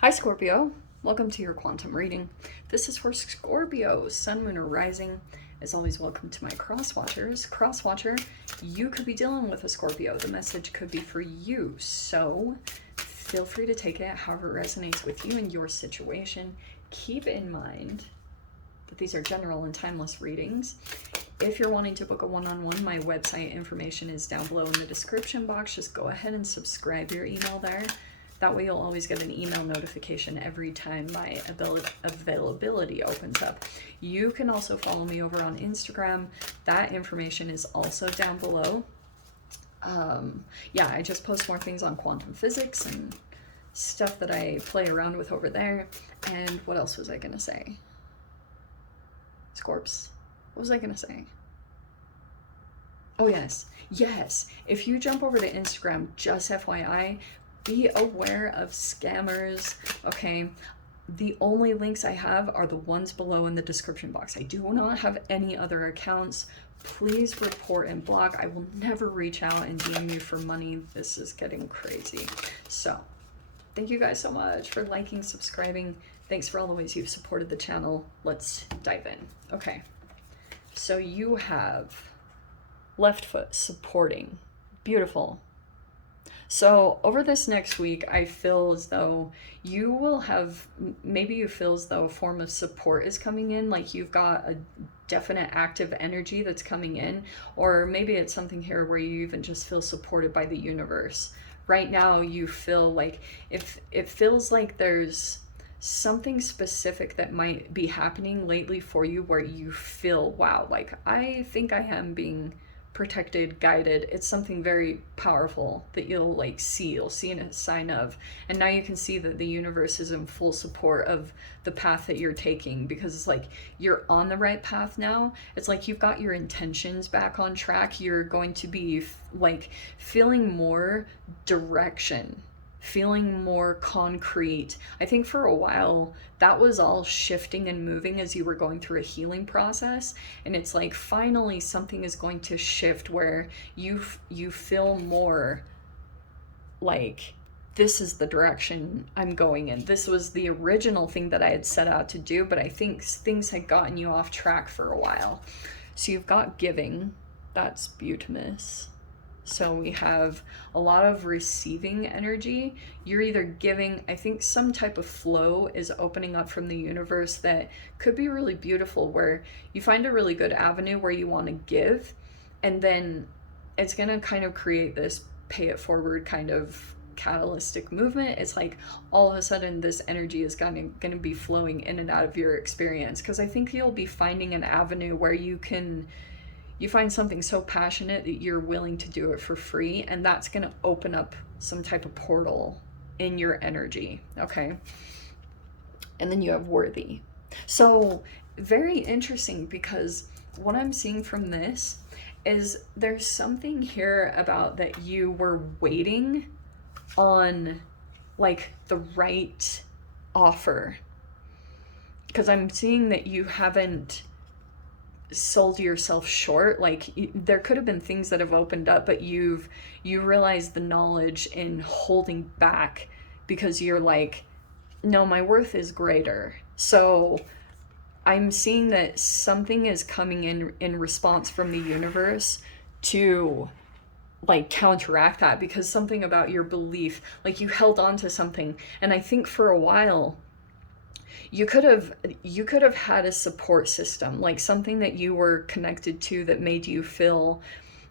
Hi Scorpio, welcome to your quantum reading. This is for Scorpio, Sun, Moon, or Rising. As always, welcome to my cross watchers. Cross watcher, you could be dealing with a Scorpio. The message could be for you, so feel free to take it however it resonates with you and your situation. Keep in mind that these are general and timeless readings. If you're wanting to book a one-on-one, my website information is down below in the description box. Just go ahead and subscribe your email there. That way you'll always get an email notification every time my availability opens up. You can also follow me over on Instagram. That information is also down below. Yeah, I just post more things on quantum physics and stuff that I play around with over there. And what else was I going to say? Scorps. What was I going to say? Oh, yes. Yes. If you jump over to Instagram, just FYI, be aware of scammers, okay? The only links I have are the ones below in the description box. I do not have any other accounts. Please report and block. I will never reach out and DM you for money. This is getting crazy. So, thank you guys so much for liking, subscribing. Thanks for all the ways you've supported the channel. Let's dive in. Okay, so you have left foot supporting. Beautiful. So over this next week, I feel as though you will have, maybe you feel as though a form of support is coming in, like you've got a definite active energy that's coming in, or maybe it's something here where you even just feel supported by the universe. Right now, you feel like, if it feels like there's something specific that might be happening lately for you where you feel, wow, like I think I am being protected, guided. It's something very powerful that you'll you'll see in a sign of, and now you can see that the universe is in full support of the path that you're taking, because it's like you're on the right path now. It's like you've got your intentions back on track. You're going to be like feeling more direction, feeling more concrete. I think for a while that was all shifting and moving as you were going through a healing process, and it's like finally something is going to shift where you feel more like, this is the direction I'm going in. This was the original thing that I had set out to do, but I think things had gotten you off track for a while. So you've got giving, that's Butamus. So we have a lot of receiving energy. You're either giving, I think some type of flow is opening up from the universe that could be really beautiful, where you find a really good avenue where you want to give, and then it's going to kind of create this pay it forward kind of catalytic movement. It's like all of a sudden this energy is going to be flowing in and out of your experience, because I think you'll be finding an avenue where you find something so passionate that you're willing to do it for free, and that's going to open up some type of portal in your energy, okay? And then you have worthy. So very interesting, because what I'm seeing from this is there's something here about that you were waiting on, like the right offer, because I'm seeing that you haven't sold yourself short. Like there could have been things that have opened up, but you realize the knowledge in holding back, because you're like, no, my worth is greater. So I'm seeing that something is coming in response from the universe to like counteract that, because something about your belief, like you held on to something, and I think for a while you could have had a support system, like something that you were connected to that made you feel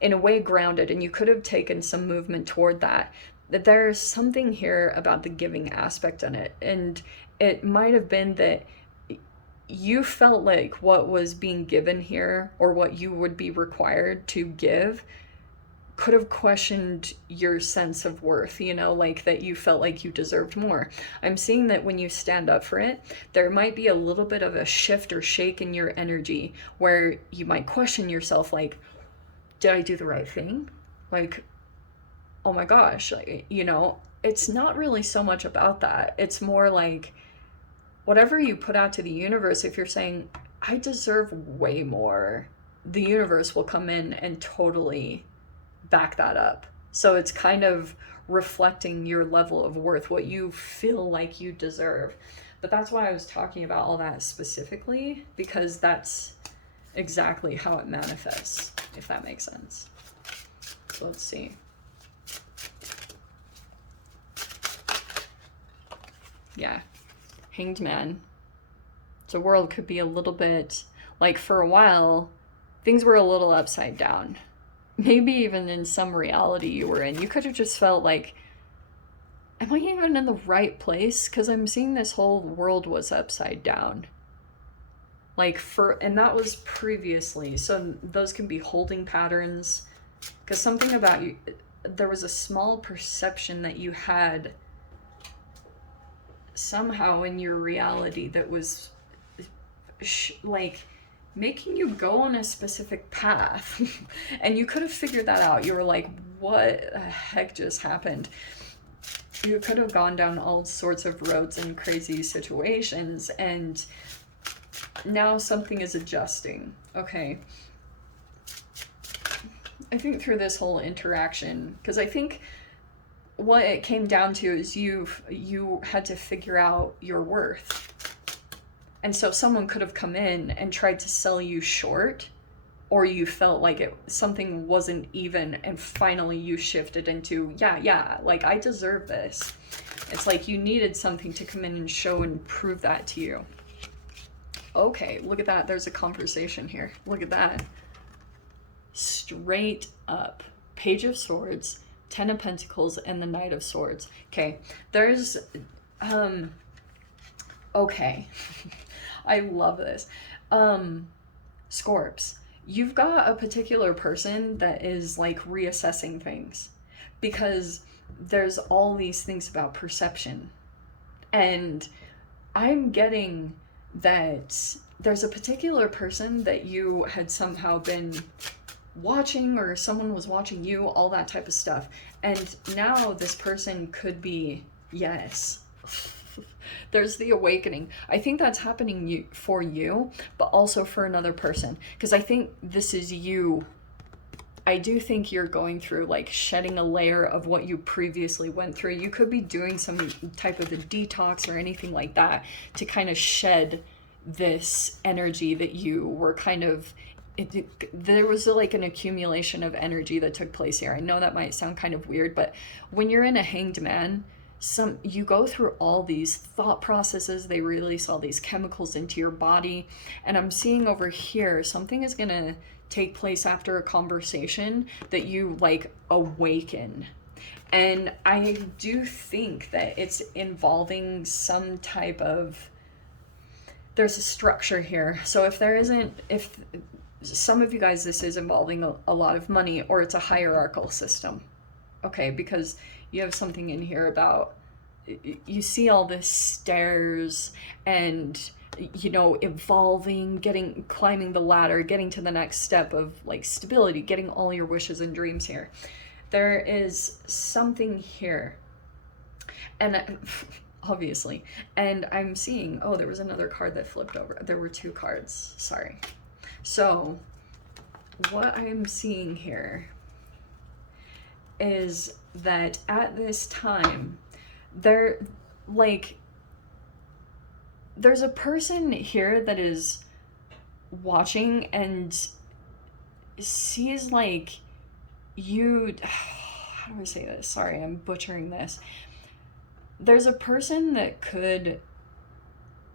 in a way grounded, and you could have taken some movement toward that. That there's something here about the giving aspect in it, and it might have been that you felt like what was being given here, or what you would be required to give, could have questioned your sense of worth, like that you felt like you deserved more. I'm seeing that when you stand up for it, there might be a little bit of a shift or shake in your energy where you might question yourself, like, did I do the right thing? Like, oh my gosh, it's not really so much about that. It's more like whatever you put out to the universe, if you're saying, I deserve way more, the universe will come in and totally back that up. So it's kind of reflecting your level of worth, what you feel like you deserve. But that's why I was talking about all that specifically, because that's exactly how it manifests, if that makes sense. So let's see. Yeah, Hanged Man. So world could be a little bit, like for a while, things were a little upside down. Maybe even in some reality you were in. You could have just felt like, am I even in the right place? Because I'm seeing this whole world was upside down. Like and that was previously. So those can be holding patterns. Because something about you, there was a small perception that you had somehow in your reality that was like making you go on a specific path. And you could have figured that out. You were like, what the heck just happened? You could have gone down all sorts of roads and crazy situations, and now something is adjusting. Okay. I think through this whole interaction, because I think what it came down to is you had to figure out your worth. And so someone could have come in and tried to sell you short, or you felt like something wasn't even, and finally you shifted into, yeah, like I deserve this. It's like you needed something to come in and show and prove that to you. Okay, look at that. There's a conversation here. Look at that. Straight up. Page of Swords, Ten of Pentacles, and the Knight of Swords. Okay, there's, okay. I love this. Scorps, you've got a particular person that is like reassessing things, because there's all these things about perception. And I'm getting that there's a particular person that you had somehow been watching, or someone was watching you, all that type of stuff. And now this person could be, yes. There's the awakening. I think that's happening for you, but also for another person. Because I think this is you. I do think you're going through like shedding a layer of what you previously went through. You could be doing some type of a detox or anything like that to kind of shed this energy that you were kind of, there was like an accumulation of energy that took place here. I know that might sound kind of weird, but when you're in a Hanged Man, you go through all these thought processes. They release all these chemicals into your body. And I'm seeing over here, something is gonna take place after a conversation that you like awaken. And I do think that it's involving some type of, there's a structure here. So if some of you guys, this is involving a lot of money, or it's a hierarchical system. Okay, because you have something in here about, you see all this stairs and, you know, evolving, climbing the ladder, getting to the next step of like stability, getting all your wishes and dreams here. There is something here. And obviously, and I'm seeing, oh, there was another card that flipped over. There were two cards, sorry. So what I'm seeing here is that at this time, there's a person here that is watching and sees like you, how do I say this? Sorry, I'm butchering this. There's a person that could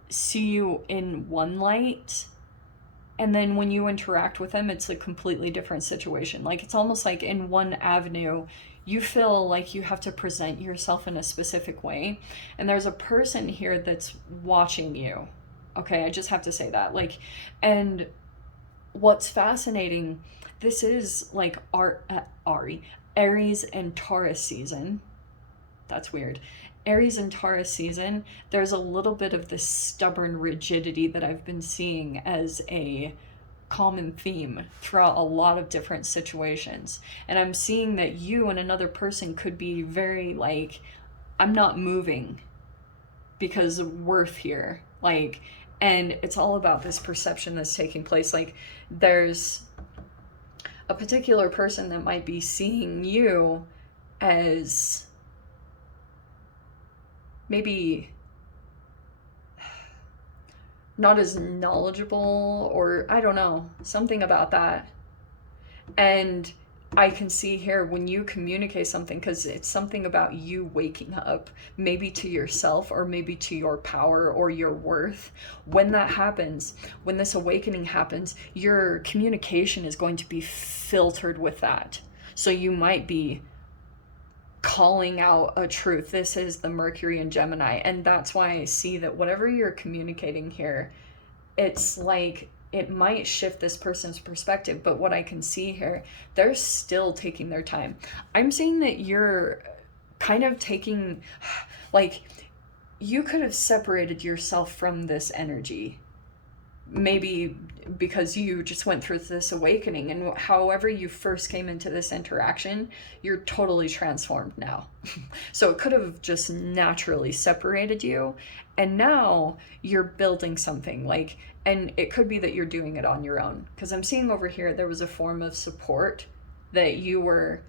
see you in one light, and then when you interact with them, it's a completely different situation. Like, it's almost like in one avenue, you feel like you have to present yourself in a specific way. And there's a person here that's watching you. Okay, I just have to say that. Like, and what's fascinating, this is like Aries and Taurus season. That's weird. Aries and Taurus season, there's a little bit of this stubborn rigidity that I've been seeing as a common theme throughout a lot of different situations. And I'm seeing that you and another person could be very like, I'm not moving because of worth here. Like, and it's all about this perception that's taking place. Like, there's a particular person that might be seeing you as maybe not as knowledgeable, or I don't know, something about that. And I can see here when you communicate something, because it's something about you waking up, maybe to yourself or maybe to your power or your worth. When that happens, when this awakening happens, your communication is going to be filtered with that. So you might be calling out a truth. This is the Mercury in Gemini. And that's why I see that whatever you're communicating here, it's like it might shift this person's perspective, but what I can see here, they're still taking their time. I'm seeing that you're kind of taking, like, you could have separated yourself from this energy, maybe because you just went through this awakening, and however you first came into this interaction, you're totally transformed now. So it could have just naturally separated you, and now you're building something, like, and it could be that you're doing it on your own, because I'm seeing over here there was a form of support that you were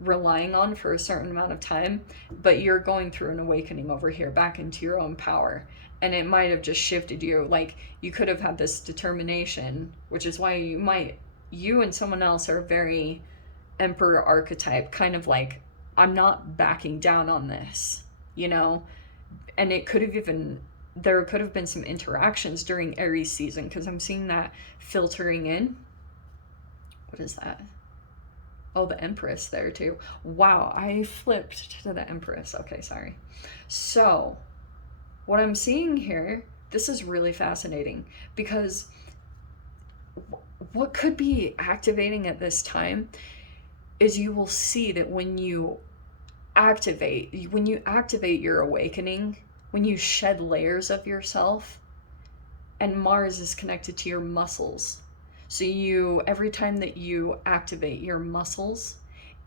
relying on for a certain amount of time, but you're going through an awakening over here back into your own power. And it might have just shifted you. Like, you could have had this determination, which is why you and someone else are very emperor archetype, kind of like, I'm not backing down on this, you know? And it could have even, there could have been some interactions during Aries season, because I'm seeing that filtering in. What is that? Oh, the Empress there too. Wow, I flipped to the Empress. Okay, sorry. So, what I'm seeing here, this is really fascinating, because what could be activating at this time is you will see that when you activate your awakening, when you shed layers of yourself, and Mars is connected to your muscles. So every time that you activate your muscles,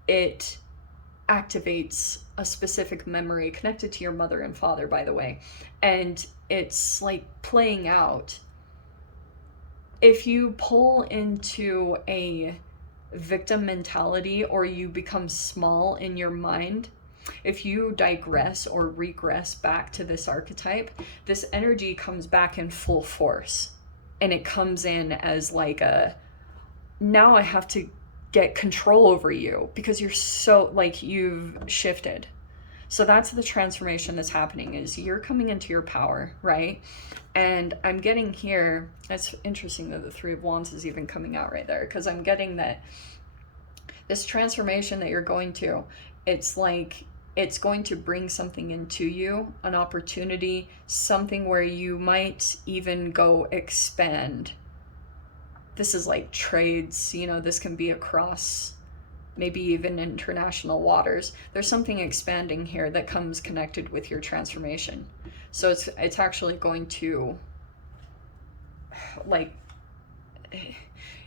it activates a specific memory connected to your mother and father, by the way. And it's like playing out. If you pull into a victim mentality, or you become small in your mind, if you digress or regress back to this archetype, this energy comes back in full force. And it comes in as like now I have to get control over you, because you're so, like, you've shifted. So that's the transformation that's happening, is you're coming into your power, right? And I'm getting here, it's interesting that the Three of Wands is even coming out right there, because I'm getting that this transformation that you're going to, it's like, it's going to bring something into you, an opportunity, something where you might even go expand. This is like trades, this can be across maybe even international waters. There's something expanding here that comes connected with your transformation. So it's actually going to, like,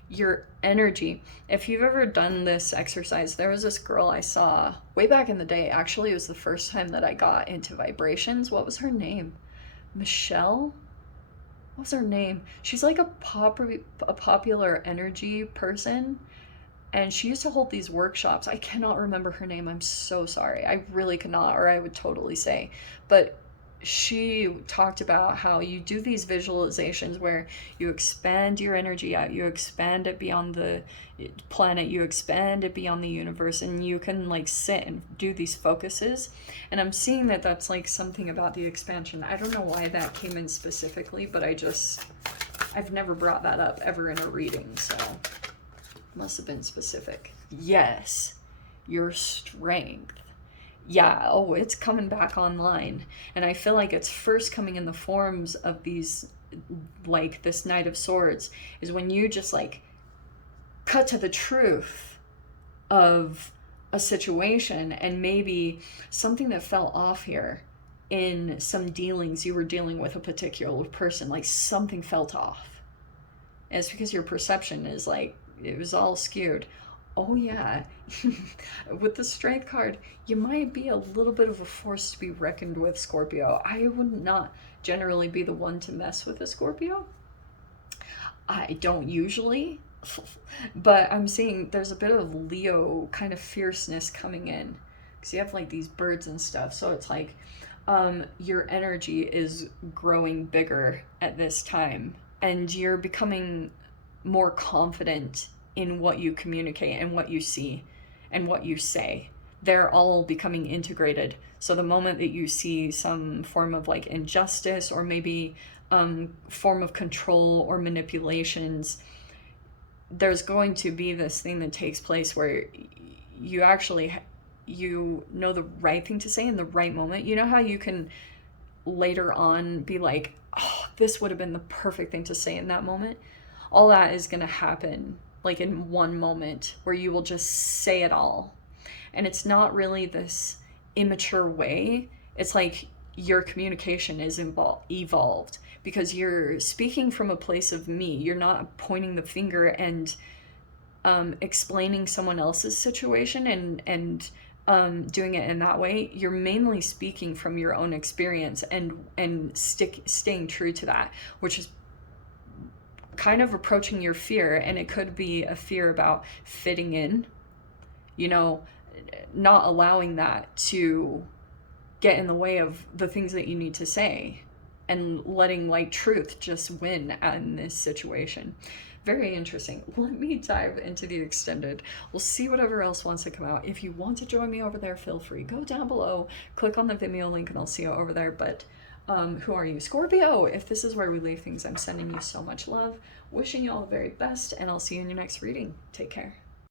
your energy. If you've ever done this exercise, there was this girl I saw way back in the day. Actually, it was the first time that I got into vibrations. What was her name? Michelle? What was her name? She's like a popular energy person, and she used to hold these workshops. I cannot remember her name. I'm so sorry. I really cannot, or I would totally say. But she talked about how you do these visualizations where you expand your energy out, you expand it beyond the planet, you expand it beyond the universe, and you can like sit and do these focuses. And I'm seeing that that's like something about the expansion. I don't know why that came in specifically, but I've never brought that up ever in a reading, so must have been specific. Yes, your strength. Yeah, oh, it's coming back online. And I feel like it's first coming in the forms of these, like this Knight of Swords, is when you just like cut to the truth of a situation, and maybe something that fell off here in some dealings you were dealing with a particular person, like something felt off. And it's because your perception is like, it was all skewed. Oh yeah, with the Strength card, you might be a little bit of a force to be reckoned with, Scorpio. I would not generally be the one to mess with a Scorpio. I don't usually, but I'm seeing there's a bit of Leo kind of fierceness coming in, because you have like these birds and stuff. So it's like, your energy is growing bigger at this time, and you're becoming more confident in what you communicate and what you see and what you say. They're all becoming integrated. So the moment that you see some form of like injustice, or maybe form of control or manipulations, there's going to be this thing that takes place where you actually, you know, the right thing to say in the right moment. You know how you can later on be like, oh, this would have been the perfect thing to say in that moment? All that is going to happen like in one moment where you will just say it all. And it's not really this immature way. It's like your communication is evolved because you're speaking from a place of me. You're not pointing the finger and explaining someone else's situation and doing it in that way. You're mainly speaking from your own experience and staying true to that, which is kind of approaching your fear. And it could be a fear about fitting in, you know, not allowing that to get in the way of the things that you need to say, and letting like truth just win in this situation. Very interesting. Let me dive into the extended. We'll see whatever else wants to come out. If you want to join me over there, feel free. Go down below, click on the Vimeo link, and I'll see you over there. But who are you? Scorpio. If this is where we leave things, I'm sending you so much love, wishing you all the very best, and I'll see you in your next reading. Take care.